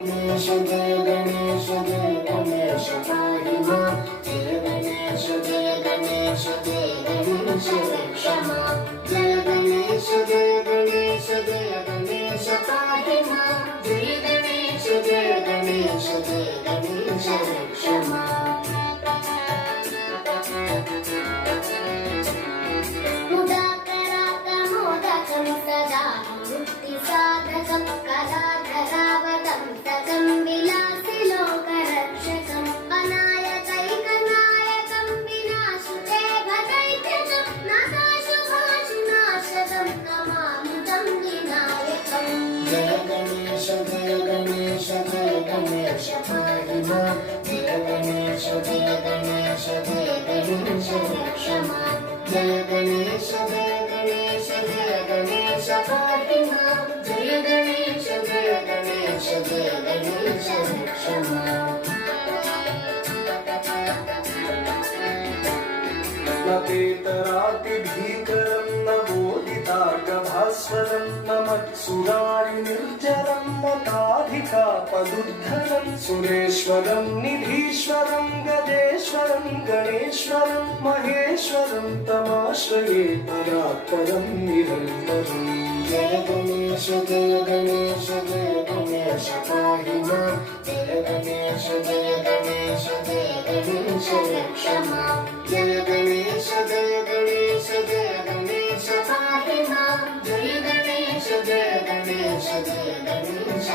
गणेश जय गणेश जय गणेश पाहि मां जय गणेश जय गणेश जय गणेश रक्ष मां जय गणेश जय गणेश जय गणेश पाहि मां जय गणेश जय गणेश जय गणेश रक्ष मां मुदाकरातमोदकं सदा मुक्तिसाधकं कलाधरावतं ततं विलासिलोकरक्षकं अनायकैकनायकं विनाशुते भदैत्यजं नाकाशुभाशुनाशकं नमामि विनायकं जय गणेश जय गणेश जय गणेश पाहि मां जय गणेश जय गणेश जय गणेश रक्ष मां जय गणेश जय गणेश जय गणेश पाहि मां जय गणेश जय गणेश जय गणेश रक्ष मां नतेतरातिभीकरं नवोदिताटभास्वरं नमत्सुरारिनिर्जरं नताधिकापदुद्धरं सुरेश्वरं निधीश्वरं गजेश्वरं गणेश्वरं महेश्वरं तमाश्रये परात्परं निरन्तरम् जय गणेश जय गणेश जय गणेश पाहि मां जय गणेश जय गणेश जय गणेश रक्ष मां जय गणेश जय गणेश जय गणेश पाहि मां जय गणेश जय गणेश जय गणेश